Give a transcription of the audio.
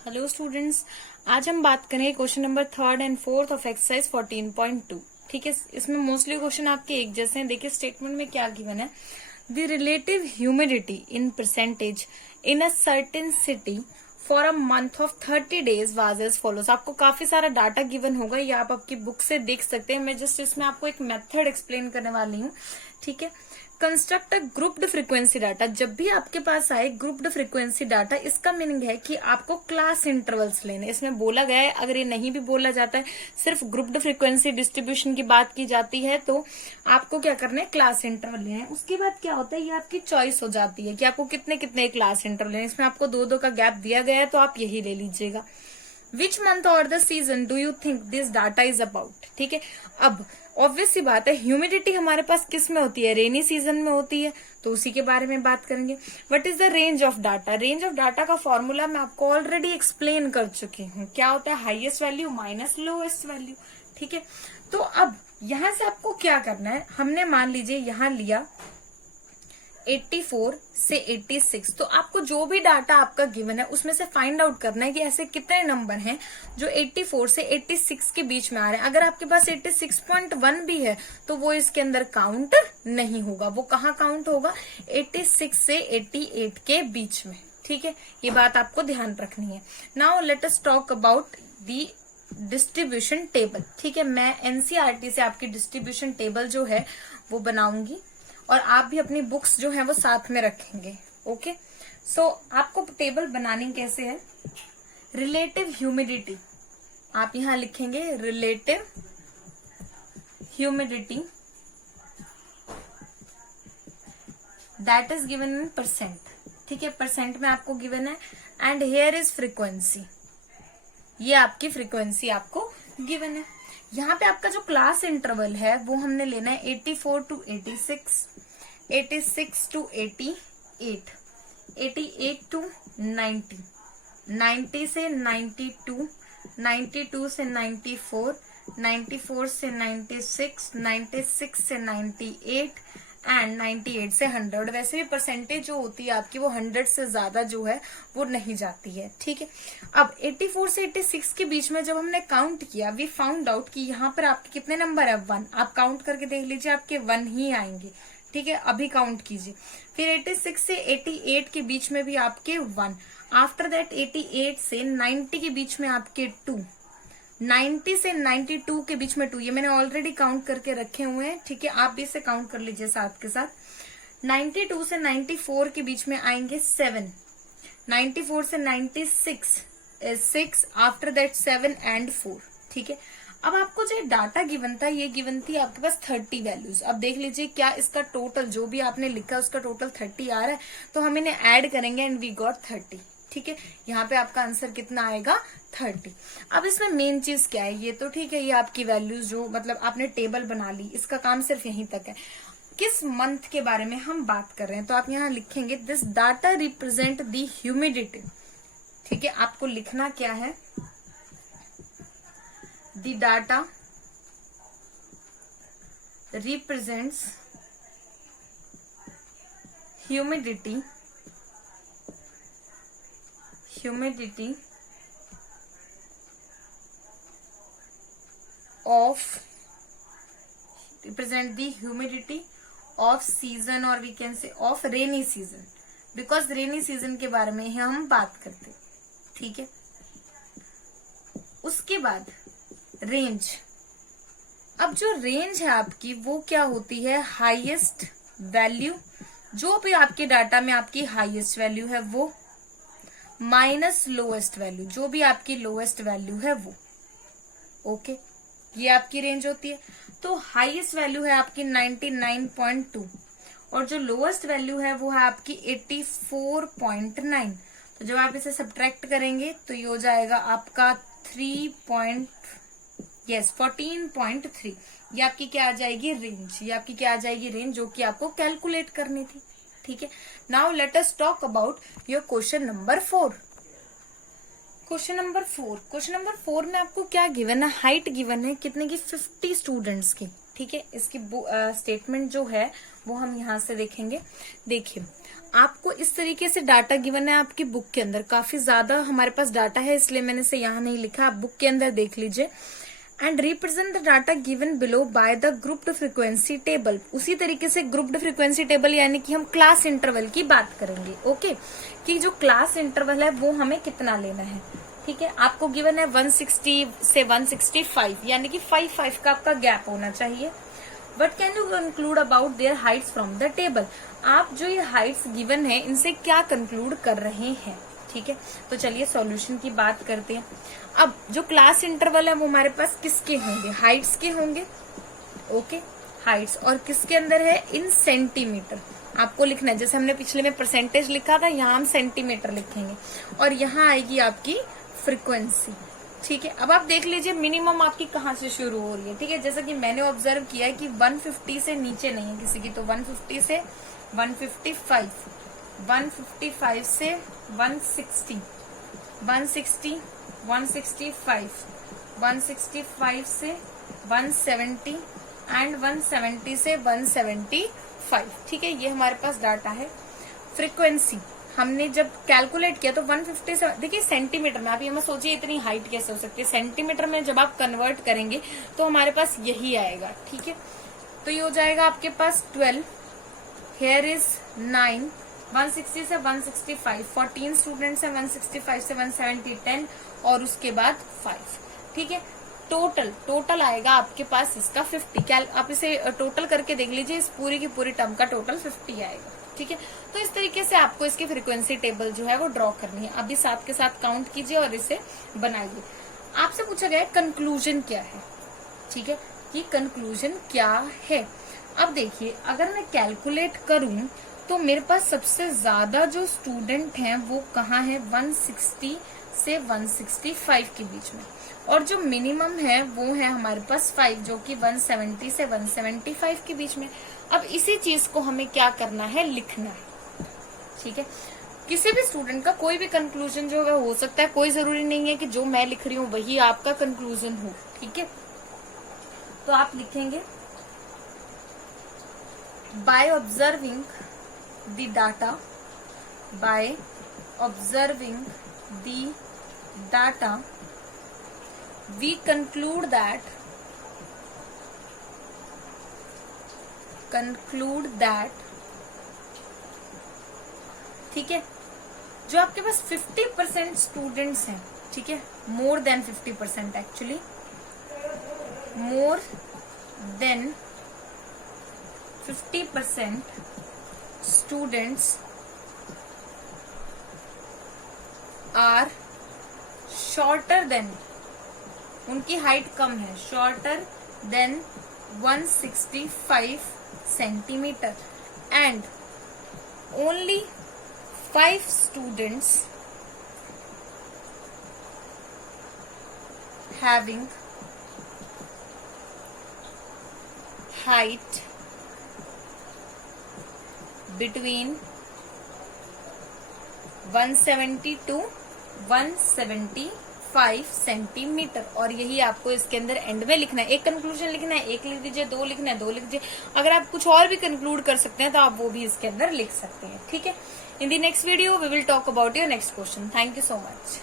Hello students, आज हम बात करेंगे question number 3 and 4 of exercise 14.2। ठीक है, इसमें मोस्टली क्वेश्चन आपके एक जैसे हैं। देखिए स्टेटमेंट में क्या गिवन है, the relative humidity in percentage in a certain city for a month of 30 days was as follows. आपको काफी सारा डाटा गिवन होगा, ये आप आपकी बुक से देख सकते हैं। मैं जस्ट इसमें आपको एक मेथड एक्सप्लेन करने वाली हूँ। ठीक है, construct a grouped frequency data. जब भी आपके पास आए ग्रुप्ड फ्रीक्वेंसी डाटा, इसका मीनिंग है कि आपको क्लास इंटरवल्स लेने। इसमें बोला गया है, अगर ये नहीं भी बोला जाता है, सिर्फ ग्रुप्ड फ्रीक्वेंसी डिस्ट्रीब्यूशन की बात की जाती है, तो आपको क्या करना है, क्लास इंटरवल लेना है। उसके बाद क्या होता है, ये आपकी चॉइस हो जाती है कि आपको कितने कितने क्लास इंटरवल लेने। इसमें आपको दो का गैप दिया गया है, तो आप यही ले लीजिएगा। विच मंथ और the season do you think this data is about. ठीक है, अब ऑब्वियस सी बात है, ह्यूमिडिटी हमारे पास किस में होती है, रेनी सीजन में होती है, तो उसी के बारे में बात करेंगे। What is the range of data. Range of data का फॉर्मूला मैं आपको ऑलरेडी एक्सप्लेन कर चुकी हूँ। क्या होता है, highest value minus lowest value. ठीक है, तो अब यहां से आपको क्या करना है, हमने मान लीजिए यहां लिया 84 से 86, तो आपको जो भी डाटा आपका गिवन है उसमें से फाइंड आउट करना है कि ऐसे कितने नंबर हैं जो 84 से 86 के बीच में आ रहे हैं। अगर आपके पास 86.1 भी है तो वो इसके अंदर काउंट नहीं होगा। वो कहाँ काउंट होगा, 86 से 88 के बीच में। ठीक है, ये बात आपको ध्यान रखनी है। Now let us talk about the distribution table. ठीक है, मैं एनसीईआरटी से आपकी डिस्ट्रीब्यूशन टेबल जो है वो बनाऊंगी और आप भी अपनी बुक्स जो है वो साथ में रखेंगे। ओके, सो आपको टेबल बनानी कैसे है, रिलेटिव ह्यूमिडिटी आप यहां लिखेंगे, relative humidity that is given in percent. ठीक है, परसेंट में आपको गिवन है, एंड हेयर इज फ्रीक्वेंसी, ये आपकी फ्रीक्वेंसी आपको गिवन है। यहाँ पे आपका जो क्लास इंटरवल है वो हमने लेना है 84 टू 86, 86 टू 88, 88 टू 90, 90 से 92, 92 से 94, 94 से 96, 96 से 98 एंड 98 से 100। वैसे भी परसेंटेज जो होती है आपकी वो 100 से ज्यादा जो है वो नहीं जाती है। ठीक है, अब 84 से 86 के बीच में जब हमने काउंट किया, वी फाउंड आउट कि यहाँ पर आपके कितने नंबर है, 1। आप काउंट करके देख लीजिए, आपके 1 ही आएंगे। ठीक है, अभी काउंट कीजिए। फिर 86 से 88 के बीच में भी आपके 1। आफ्टर दैट 88 से 90 के बीच में आपके 2, 90 से 92 के बीच में 2, ये मैंने ऑलरेडी काउंट करके रखे हुए हैं। ठीक है, आप भी इसे काउंट कर लीजिए साथ के साथ। 92 से 94 के बीच में आएंगे 7, 94 से 96 6, आफ्टर दैट 7 एंड 4। ठीक है, अब आपको जो डाटा गिवन था, ये गिवन थी आपके पास 30 वैल्यूज। अब देख लीजिए क्या इसका टोटल जो भी आपने लिखा उसका टोटल 30 आ रहा है, तो हम इन्हें ऐड करेंगे एंड वी गॉट 30। ठीक है, यहाँ पे आपका आंसर कितना आएगा, 30। अब इसमें मेन चीज क्या है, ये तो ठीक है, ये आपकी वैल्यूज जो मतलब आपने टेबल बना ली, इसका काम सिर्फ यहीं तक है। किस मंथ के बारे में हम बात कर रहे हैं, तो आप यहाँ लिखेंगे this data represent the humidity. ठीक है, आपको लिखना क्या है, the data represents humidity represent the humidity of season, or we can say of rainy season, because rainy season के बारे में ही हम बात करते। ठीक है, उसके बाद रेंज। अब जो रेंज है आपकी वो क्या होती है, हाईएस्ट वैल्यू, जो भी आपके डाटा में आपकी हाईएस्ट वैल्यू है वो, माइनस लोएस्ट वैल्यू, जो भी आपकी लोएस्ट वैल्यू है वो। ओके, ये आपकी रेंज होती है। तो हाईएस्ट वैल्यू है आपकी 99.2 और जो लोएस्ट वैल्यू है वो है आपकी 84.9। तो जब आप इसे सब्ट्रैक्ट करेंगे तो ये हो जाएगा आपका 14.3। ये आपकी क्या आ जाएगी, रेंज। ये आपकी क्या आ जाएगी, रेंज, जो कि आपको कैलकुलेट करनी थी। ठीक है, now let us talk about your question number 4। Question number 4 में आपको क्या गिवन है, हाइट गिवन है कितने की, 50 स्टूडेंट्स की। ठीक है, इसकी स्टेटमेंट जो है वो हम यहाँ से देखेंगे। देखिए, आपको इस तरीके से डाटा गिवन है आपकी बुक के अंदर, काफी ज्यादा हमारे पास डाटा है इसलिए मैंने इसे यहाँ नहीं लिखा, आप बुक के अंदर देख लीजिए। And represent the data given below by the grouped frequency table. उसी तरीके से ग्रुप्ड फ्रीक्वेंसी टेबल यानी कि हम क्लास इंटरवल की बात करेंगे। ओके, कि जो क्लास इंटरवल है वो हमें कितना लेना है। ठीक है, आपको गिवन है 160 से 165 यानी कि 5 का आपका गैप होना चाहिए। What can you conclude about their heights from the table? आप जो ये हाइट्स गिवन है इनसे क्या कंक्लूड कर रहे हैं। ठीक है, तो चलिए सॉल्यूशन की बात करते हैं। अब जो क्लास इंटरवल है वो हमारे पास किसके होंगे, हाइट्स के होंगे। ओके, हाइट्स, और किसके अंदर है, इन सेंटीमीटर आपको लिखना है। जैसे हमने पिछले में परसेंटेज लिखा था, यहाँ हम सेंटीमीटर लिखेंगे और यहाँ आएगी आपकी फ्रीक्वेंसी। ठीक है, अब आप देख लीजिए मिनिमम आपकी कहाँ से शुरू हो रही है। ठीक है, जैसा कि मैंने ऑब्जर्व किया है कि 150 से नीचे नहीं है किसी की, तो 150 से 155, 155 से 160, 160, 165, 165 से 170 एंड 170 से 175। ठीक है, ये हमारे पास डाटा है। फ्रीक्वेंसी हमने जब कैलकुलेट किया तो 150 से, देखिए सेंटीमीटर में, आप ये मत सोचिए इतनी हाइट कैसे हो सकती है, सेंटीमीटर में जब आप कन्वर्ट करेंगे तो हमारे पास यही आएगा। ठीक है, तो ये हो जाएगा आपके पास 12, हेयर इज 9, 160 से 165, 14 स्टूडेंट्स है, 165 से 170, 10 और उसके बाद 5। ठीक है, टोटल आएगा आपके पास इसका 50। आप इसे टोटल करके देख लीजिए, इस पूरी की पूरी टर्म का टोटल 50 आएगा। ठीक है, तो इस तरीके से आपको इसकी फ्रीक्वेंसी टेबल जो है वो ड्रॉ करनी है। अभी साथ के साथ काउंट कीजिए और इसे बनाइए। आपसे पूछा गया है कंक्लूजन क्या है। ठीक है, कि कंक्लूजन क्या है। अब देखिए, अगर मैं कैलकुलेट करूं तो मेरे पास सबसे ज्यादा जो स्टूडेंट हैं वो कहाँ है, 160 से 165 के बीच में, और जो मिनिमम है वो है हमारे पास 5 जो कि 170 से 175 के बीच में। अब इसी चीज को हमें क्या करना है, लिखना है। ठीक है, किसी भी स्टूडेंट का कोई भी कंक्लूजन जो है हो सकता है, कोई जरूरी नहीं है कि जो मैं लिख रही हूँ वही आपका कंक्लूजन हो। ठीक है, तो आप लिखेंगे by observing the data, by observing the data we conclude that ठीक है, जो आपके पास 50% स्टूडेंट्स हैं, ठीक है, more than 50% actually, more than 50% students are shorter than, उनकी हाइट कम है, shorter than 165 centimetre, and only 5 students having height between 170 to 175 centimetre. और यही आपको इसके अंदर एंड में लिखना है। एक कंक्लूजन लिखना है, एक लिख दीजिए, 2 लिखना है, 2 लिख दीजिए। अगर आप कुछ और भी कंक्लूड कर सकते हैं तो आप वो भी इसके अंदर लिख सकते हैं। ठीक है, in the next video we will talk about your next question. Thank you so much.